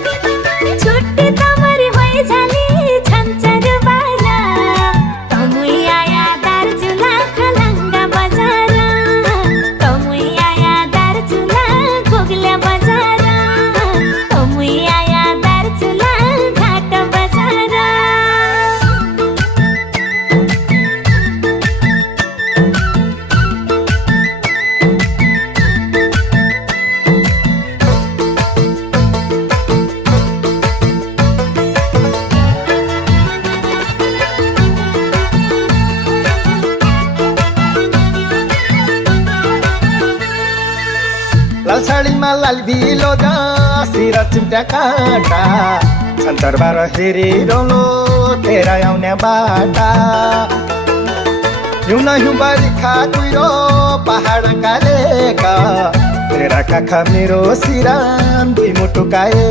छुट्टी तमरी होइ झाली छन्चर बाला तमुई आया दार्चुला खलङ्गा बजार तमुई आया दार्चुला गोगल्या बजार तमुई आया दार्चुला घाट बजार लाल साडीमा लाल भिलो सिर चिम्ट्या काँटा छन्तरबार हेरिरहनु तेरा आउने बाटा हिउँ न हिउँ बरिखा कुहिरो पहाड कालेका तेरा काखा मेरो सिरान दुई मुटुकाए